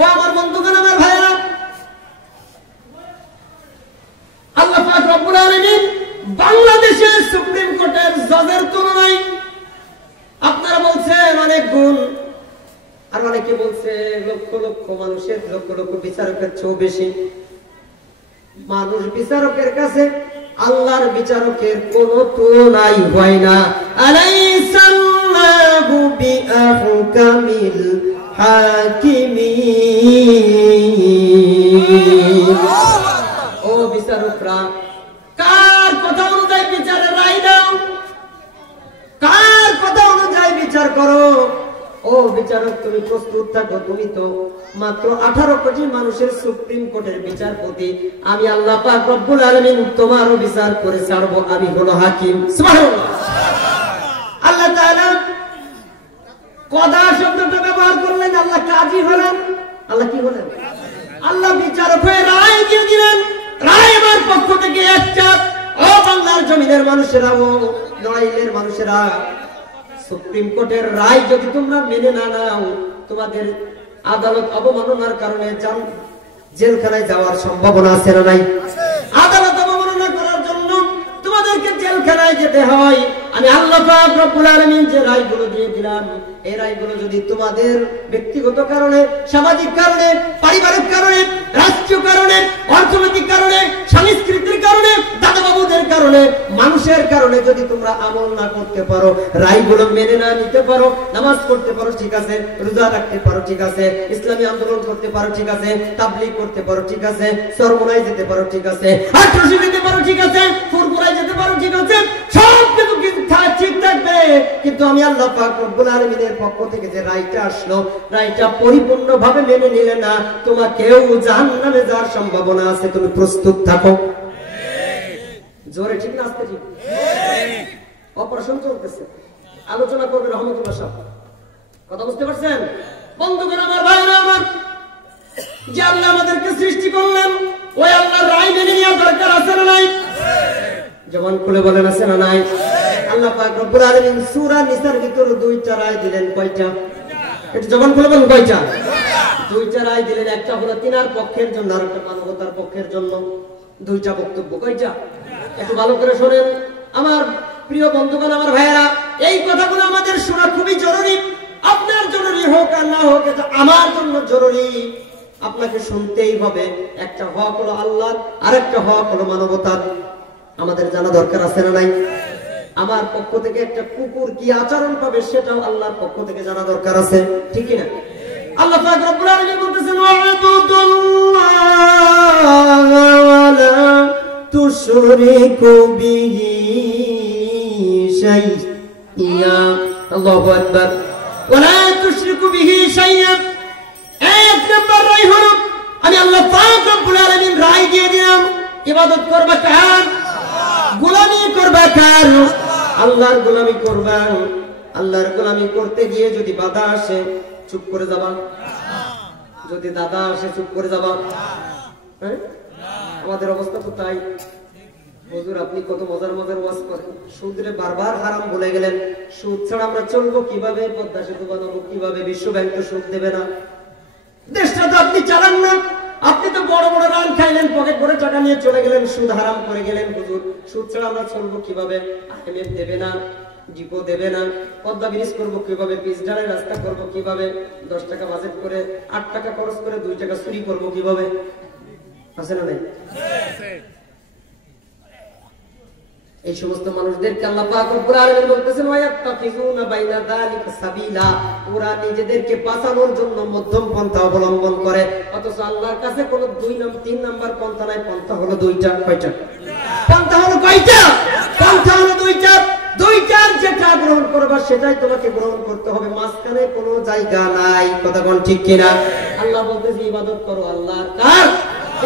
ও আমার বন্ধুগণ, আমার ভাইরা, আল্লাহ পাক রব্বুল আলামিন বাংলাদেশের সুপ্রিম কোর্টের জজের তুলনায় আপনারা বলছেন অনেক গুণ, আর অনেকে বলছে লক্ষ লক্ষ মানুষের, লক্ষ লক্ষ বিচারকের চেয়েও বেশি। মানুষ বিচারকের কাছে আল্লাহর বিচারকের কোনো তুলনাই হয় না। আলাইসাল্লাহু বিআহকামিল হাকিমিন। ও বিচারকরা, কার কথা অনুযায়ী বিচারের রায় দাও, কার কথা অনুযায়ী বিচার করো। ও বিচারক, তুমি প্রস্তুত থাকো, তুমি তো মাত্র 18 কোটি মানুষের সুপ্রিম কোর্টের বিচারপতি। আমি আল্লাহ পাক রব্বুল আলামিন তোমারও বিচার করে ছাড়বো, আমি হলো হাকিম। সুবহানাল্লাহ। আল্লাহ তাআলা কদা শব্দটা ব্যবহার করলেন, আল্লাহ কাজী হলেন। আল্লাহ কি হলেন? আল্লাহ বিচারক হয়ে রায় দিয়ে দিলেন। রায় আমার পক্ষ থেকে একটা। ও বাংলার জমিনের মানুষেরা, ও নড়াইলের মানুষেরা, সুপ্রিম কোর্টের রায় যদি তোমরা মেনে না নাও, তোমাদের আদালত অবমাননার কারণে জেলখানায় যাওয়ার সম্ভাবনা আছে না নাই? আদালত অবমাননা করার জন্য তোমাদেরকে জেলখানায় যেতে হয়। আমি আল্লাহ পাক রব্বুল আলামিন যে রায়গুলো দিয়ে দিলাম, এই রায়গুলো যদি তোমাদের ব্যক্তিগত কারণে, সামাজিক কারণে, পারিবারিক কারণে, রাষ্ট্রীয় কারণে, অর্থনৈতিক কারণে, সাংস্কৃতিক কারণে, দাদা বাবুদের কারণে, মানুষের কারণে যদি তোমরা আমল না করতে পারো, রায়গুলো মেনে না নিতে পারো, নামাজ পড়তে পারো ঠিক আছে, রোজা রাখতে পারো ঠিক আছে, ইসলামী আন্দোলন করতে পারো ঠিক আছে, তাবলীগ করতে পারো ঠিক আছে, চরমোনায় যেতে পারো ঠিক আছে, আটরশি যেতে পারো ঠিক আছে, ফুরফুরায় যেতে পারো ঠিক আছে, সব কিছু ঠিক থাকবে। কিন্তু আমি আল্লাহ পাক রব্বুল আলামিনের পক্ষ থেকে যে রায়টা আসলো, রায়টা পরিপূর্ণভাবে মেনে নিলে না, তোমাকেও জাহান্নামে যাওয়ার সম্ভাবনা আছে। তুমি প্রস্তুত থাকো। জোরে ঠিক না আস্তে ঠিক? অপারেশন চলতেছে, আলোচনা করবে রহমতুল্লাহ সাহেব। কথা বুঝতে পারছেন বন্ধুগণ, আমার ভাইরা আমার? যে আল্লাহ আমাদেরকে সৃষ্টি করলেন, ওই আল্লাহর রায় মেনে নেওয়া দরকার আছে না নাই? জবান খুলে বলেন আছে না নাই? আল্লাহ পাক রব্বুল আলামিন সূরা নিসার ভিতর 2টা রায় দিলেন। কয়টা? একটু জবান খুলে বলেন কয়টা? 2টা রায় দিলেন। একটা হলো তিনার পক্ষের জন্য, আর একটা মানবতার পক্ষের জন্য। 2টা বক্তব্য। কয়টা? একটু ভালো করে শুনেন আমার প্রিয় বন্ধুগণ, আমার ভাইয়েরা। এই কথাগুলো আমাদের শোনা খুবই জরুরি। আপনার জরুরি হোক আর না হোক, এটা আমার জন্য জরুরি। আপনাকে শুনতেই হবে। একটা হক হলো আল্লাহর, আর একটা হক হলো মানবতার। আমাদের জানা দরকার আছে না নাই? আমার পক্ষ থেকে একটা কুকুর কি আচরণ পাবে, সেটাও আল্লাহর পক্ষ থেকে জানা দরকার আছে, ঠিক কি না? আল্লাহ পাক রব্বুল আলামিন বলতেছেন, ওয়া'বুদুল্লাহা ওয়া লা তুশরিকু বিহি শাইয়্যা। আল্লাহু আকবার। ওয়া লা তুশরিকু বিহি শাইয়্যা। এক নম্বর রায় হলো, আমি আল্লাহ পাক রব্বুল আলামিন রায় দিয়ে দিলাম, ইবাদত করবে কার? গোলামি করবে কার? আল্লাহর গোলামি করবা। আল্লাহর গোলামি করতে গিয়ে যদি বাধা আসে, চুপ করে যাবা? যদি দাদা আসে, চুপ করে যাবা? হ্যাঁ, আমাদের অবস্থা তো তাই। হুজুর আপনি কত মজার মজার ওয়াজ করেন, সুদরে বারবার হারাম বলে গেলেন। সুদ ছাড়া আমরা চলবো কিভাবে? পদ্মা সেতু বানাবো কিভাবে? বিশ্ব ব্যাংক তো সুদ দেবে না। দেশটা তো আপনি চালান না। আপনি তো বড় বড় রান খাইলেন, পকেট ভরে টাকা নিয়ে চলে গেলেন, সুদ হারাম করে গেলেন। হুজুর সুদ ছাড়া আমরা চলবো কিভাবে? আইএমএফ দেবে না, ডিপো দেবে না, পদ্মা ব্রিজ করবো কিভাবে? পিচ ঢালাই রাস্তা করবো কিভাবে? 10 টাকা বাজেট করে 8 টাকা খরচ করে 2 টাকা চুরি করবো কিভাবে? আছে না নাই? এই সমস্ত মানুষদেরকে আল্লাহ পাক রব্বুল আলামিন বলতেছেন, ওয়ায়াত্তাকিজুনা বাইনা যালিকা সাবিলা। ওরা নিজেদেরকে বাঁচানোর জন্য মধ্যম পন্থা অবলম্বন করে, অথচ আল্লাহর কাছে কোনো 3 নাম্বার পন্থা নাই। পন্থা হলো 2টা। কয়টা? পন্থা হলো কয়টা? পন্থা হলো 2টা। 2টার যেটা গ্রহণ করবা সেটাই তোমাকে গ্রহণ করতে হবে, মাঝখানে কোনো জায়গা নাই। কথা কোন ঠিক কিনা? আল্লাহ বলতেছে ইবাদত করো আল্লাহর। কার?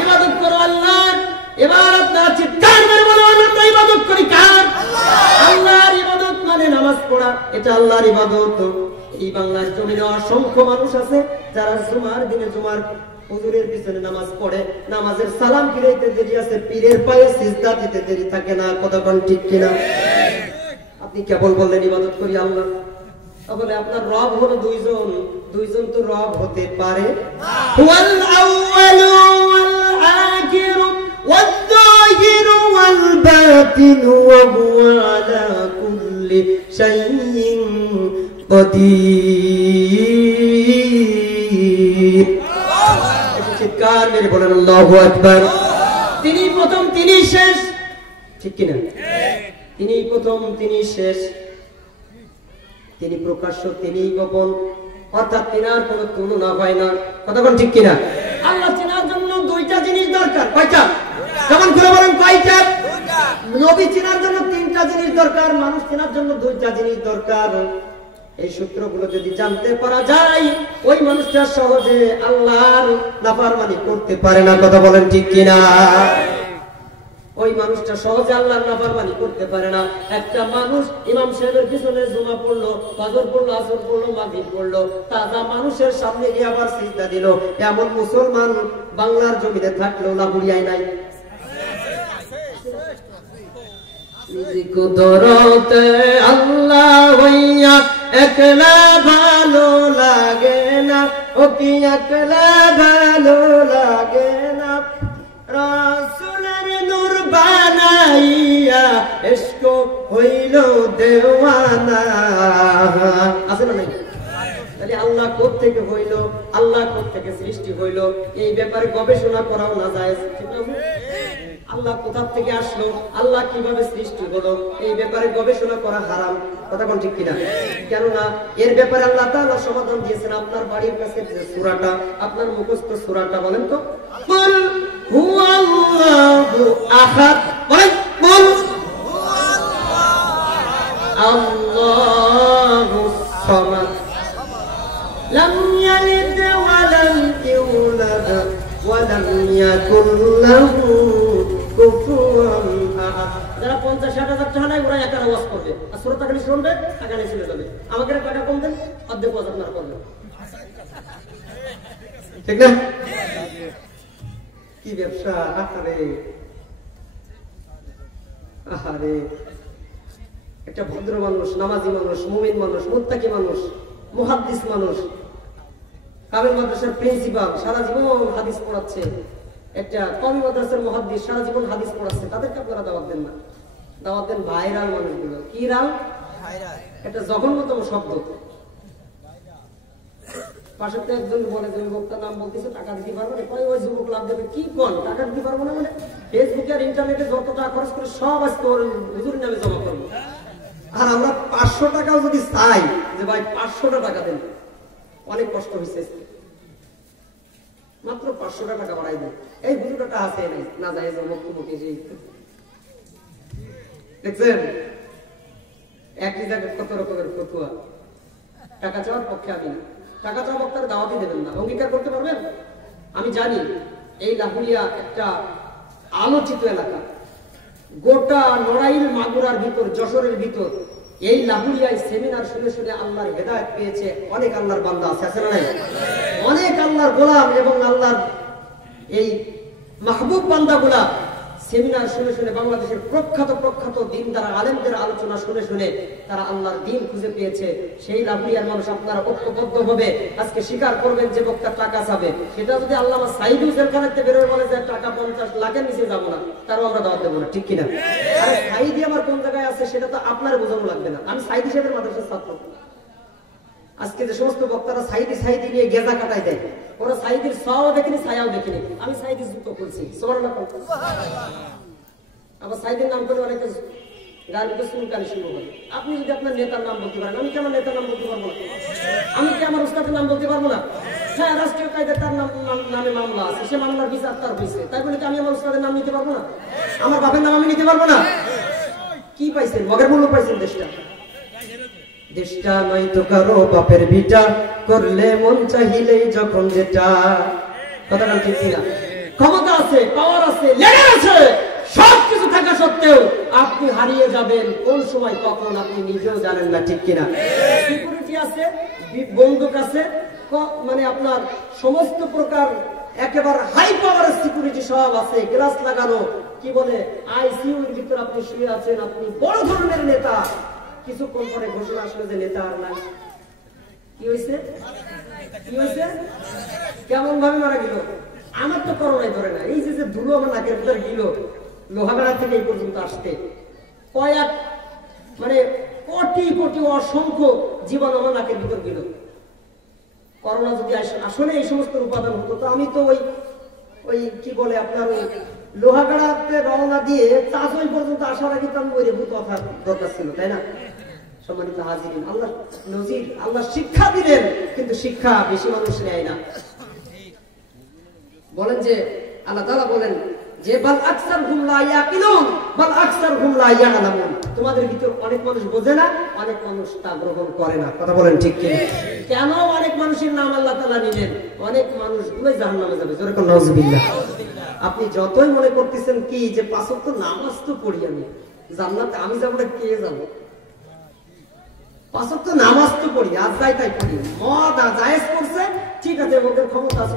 ইবাদত করো আল্লাহর। এবার আপনারা চিৎকার করে বলুন, আমরা ইবাদত করি কার? আল্লাহর ইবাদত মানে নামাজ পড়া, এটা আল্লাহর ইবাদত। এই বাংলার জমিনে অসংখ্য মানুষ আছে যারা জুমার দিনে জুমার হুজুরের পিছনে নামাজ পড়ে, নামাজের সালাম ফিরাইতে দেরি আছে, পীরের পায়ে সিজদা দিতে দেরি থাকে না। কথা কোন ঠিক কিনা? আপনি কেবল বললেন ইবাদত করি আল্লাহ, তাহলে আপনার রব হলো 2 জন। দুইজন তো রব হতে পারে ওয়াল আউয়ালু ওয়াল আখিরু ওয়াল যাহিরু ওয়াল বাতিনু ওয়া হুয়া আলা কুল্লি শাইইন কাদির। একটু চিৎকার মেরে বলেন আল্লাহু আকবার। তিনি প্রথম তিনি শেষ, ঠিক কিনা? তিনি প্রথম তিনি শেষ, তিনি প্রকাশ্য তিনি গোপন, অর্থাৎ তিনার কোনো তুলনা হয় না। কতক্ষণ ঠিক কিনা? আল্লাহ চেনার জন্য দুইটা জিনিস দরকার। কয়টা? যেমন করে বলেন কয়টা? নবী চেনার জন্য তিনটা জিনিস দরকার, মানুষ চেনার জন্য দুইটা জিনিস দরকার। এই সূত্রগুলো যদি জানতে পারা যায়, ওই মানুষটা সহজে আল্লাহর নাফরমানি করতে পারে না। কথা বলেন ঠিক কিনা? ওই মানুষটা সহজে আল্লাহর নাফরমানি করতে পারে না। একটা মানুষ ইমাম সাহেবের পিছনে জুমা পড়লো, ফজর পড়লো, আসর পড়লো, মাগরিব পড়লো, তাজা মানুষের সামনে গিয়ে আবার সিজদা দিল, এমন মুসলমান বাংলার জমিনে থাকলেও লাহুরিয়ায় নাই। আল্লাহ হইয়া একলা ভালো লাগে না, ও কি একলা ভালো লাগে না, রাসূলের নূর বানাইয়া ইশক হইল দেওয়ানা। আছে না নাই? তাহলে আল্লাহ কোত্থেকে হইল, আল্লাহ কোত্থেকে সৃষ্টি হইল, এই ব্যাপারে গবেষণা করাও না জায়েজ, ঠিক না? আল্লাহ কোথা থেকে আসলো, আল্লাহ কিভাবে সৃষ্টি হলো, এই ব্যাপারে গবেষণা করা হারাম। কথা কোন ঠিক কিনা? কেননা এর ব্যাপারে আল্লাহ তাআলা সমাধান দিয়েছেন। আপনার বাড়ির কাছে যে সূরাটা, আপনার মুখস্থ সূরাটা বলেন তো, কুল হুয়াল্লাহু আহাদ, বলেন কুল আল্লাহুস সামাদ লাম ইয়ালিদ ওয়া লাম ইউলাদ ওয়া লাম ইয়াকুল লাহু কুফুয়ান আহাদ। যারা 50-60,000 টাকা নাই, ওরা একটা আওয়াজ করবে আর সূরাটা খালি শুনবে, টাকা নিয়ে চলে যাবে। আমাকে টাকা কম দেন, অর্ধেক ওয়াজ আপনারা করবেন, ঠিক না? কি ব্যবসা! আহারে আহারে, একটা ভদ্র মানুষ, নামাজি মানুষ, মুমিন মানুষ, মুত্তাকি মানুষ, মুহাদ্দিস মানুষ, কামিল মাদ্রাসার প্রিন্সিপাল, সারা জীবন হাদিস পড়াচ্ছে, একটা কমি মাদ্রাসার মুহাদ্দিস, সারা জীবন হাদিস পড়াচ্ছে, তাদেরকে আপনারা দাওয়াত দেন না। দাওয়াত দেন ভাইরাল মানুষগুলো। কি রাল? এটা জঘন্যতম শব্দ। পাশে তো একজন বলে যে বক্তার নাম বলতেছে, টাকা দিতে পারবো না। কয় ওই যুবক লাভ দেবে? কি কোন টাকা দিতে পারবো না মানে? ফেসবুকে আর ইন্টারনেটে যত টাকা খরচ করে সব আজকে ওর হুজুরের নামে জমা করবো। আর আমরা 500 টাকাও যদি চাই যে ভাই 500টা টাকা দেন, অনেক কষ্ট হয়েছে, মাত্র 500 টাকা বাড়াই দেন, এই হুজুরটা আছে নাই না যায় মুখে সেই দেখছেন একই জায়গায় কত রকমের ফতুয়া। টাকা চাওয়ার পক্ষে আমি না, টাকা চাওয়া বক্তার দাওয়াতই দেবেন না। অঙ্গীকার করতে পারবেন? আমি জানি এই লাহুলিয়া একটা আলোচিত এলাকা, গোটা নড়াইল মাগুরার ভিতর, যশোরের ভিতর, এই লাহুলিয়ায় সেমিনার শুনে শুনে আল্লাহর হেদায়েত পেয়েছে অনেক আল্লাহর বান্দা আছে, আছে না নাই? অনেক আল্লাহর গোলাম এবং আল্লাহর এই মাহবুব বান্দাগুলা সেমিনার শুনে শুনে, বাংলাদেশের প্রখ্যাত দিনদার আলেমদের আলোচনা শুনে শুনে তারা আল্লাহর দ্বীন খুঁজে পেয়েছে। সেই লাহুলিয়ার মানুষ আপনারা ঐক্যবদ্ধ হবে আজকে স্বীকার করবেন যে বক্তা টাকা চাবে, সেটা যদি আল্লামা সাইদ জেলখানাতে বেরোয় বলে যে টাকা 50 লাখের নিচে যাবো না, তারও আমরা দাওয়াত দেবো না, ঠিক কিনা? আর সাইদি আমার কোন জায়গায় আছে সেটা তো আপনার বোঝানো লাগবে না। আমি সাইদি সাহেবের মাদ্রাসার ছাত্র। আজকে যে সমস্ত বক্তারা সাইদি নিয়ে গেজা কাটাই দেয়, ওরা সাইদির ছায়াও দেখেনি, ছায়াও দেখেনি। আমি সাইদি যুক্ত করছি, সুবহানাল্লাহ। আবার সাইদের নাম করে অনেকে গায়ের মধ্যে চুলকানি শুরু করে। আপনি যদি আপনার নেতার নাম বলতে পারেন, আমি কি আমার নেতার নাম বলতে পারবো না? আমি কি আমার উস্তাদের নাম বলতে পারবো না? হ্যাঁ, রাষ্ট্রীয় কায়দায় তার নামে মামলা আছে, সে মামলার বিচার তার হয়েছে, তাই বলে কি আমি আমার উস্তাদের নাম নিতে পারবো না? আমার বাপের নাম আমি নিতে পারবো না? কি পাইছেন? মগের মূল্য পাইছেন দেশটা নয় তো কারো বাপের ভিটা, করলে মন চাহিলেই যখন যেটা। কথাটা ঠিক না? ক্ষমতা আছে, পাওয়ার আছে, লেগার আছে, সবকিছু থাকা সত্ত্বেও আপনি হারিয়ে যাবেন কোন সময় কখন আপনি নিজেও জানেন না, ঠিক কিনা? সিকিউরিটি আছে, বন্দুক আছে, মানে আপনার সমস্ত প্রকার একেবারে হাই পাওয়ারের সিকিউরিটি সব আছে, গ্লাস লাগানো, কি বলে আইসিইউ এর ভিতর আপনি শুয়ে আছেন, আপনি বড় ধরনের নেতা। কিছুক্ষণ পরে ঘোষণা আসলো যে নেতা আর নাই। কি হয়েছে? কি হয়েছে? কেমন ভাবে মারা গেল? আমার তো করোনায় ধরে না, এই যে ধুলো আমার নাকের ভিতরে গেল লোহাগাড়া থেকে এই পর্যন্ত আসতে, কয়েক মানে কোটি কোটি অসংখ্য জীবন আমার নাকের ভিতর গেল। করোনা যদি আসলে এই সমস্ত উপাদান হতো তো আমি তো ওই কি বলে আপনার ওই লোহাগাড়াতে রওনা দিয়ে চাষই পর্যন্ত আসার আগে তো আমি ওই রেবু কথা দরকার ছিল, তাই না? সম্মানিত হাজিরিন, আল্লাহ নজির, আল্লাহ শিক্ষা দিলেন, কিন্তু শিক্ষা বেশি মানুষ নেয় না। বলেন যে আল্লাহ তাআলা বলেন যে বাল আকসারহুম লা ইয়াকিলুন বাল আকসারহুম লা ইয়ালামুন, তোমাদের ভিতর অনেক মানুষ বোঝে না, অনেক মানুষ তা গ্রহণ করে না। কথা বলেন ঠিক কি? কেন অনেক মানুষের নাম আল্লাহ তাআলা নিলেন? অনেক মানুষ গুলোই জাহান্নামে যাবে। জোরে কোন নাউজুবিল্লাহ। আপনি যতই মনে করতেছেন কি যে পাঁচ ওয়াক্ত নামাজ তো পড়ি আমি, জান্নাতে আমি যাব না, কে যাব? পাঁচ ওয়াক্ত নামাজ তো পড়ি, আজ যাই তাই পড়ি, মদ জায়েজ করছে, ঠিক আছে, ওদের ক্ষমতা আছে,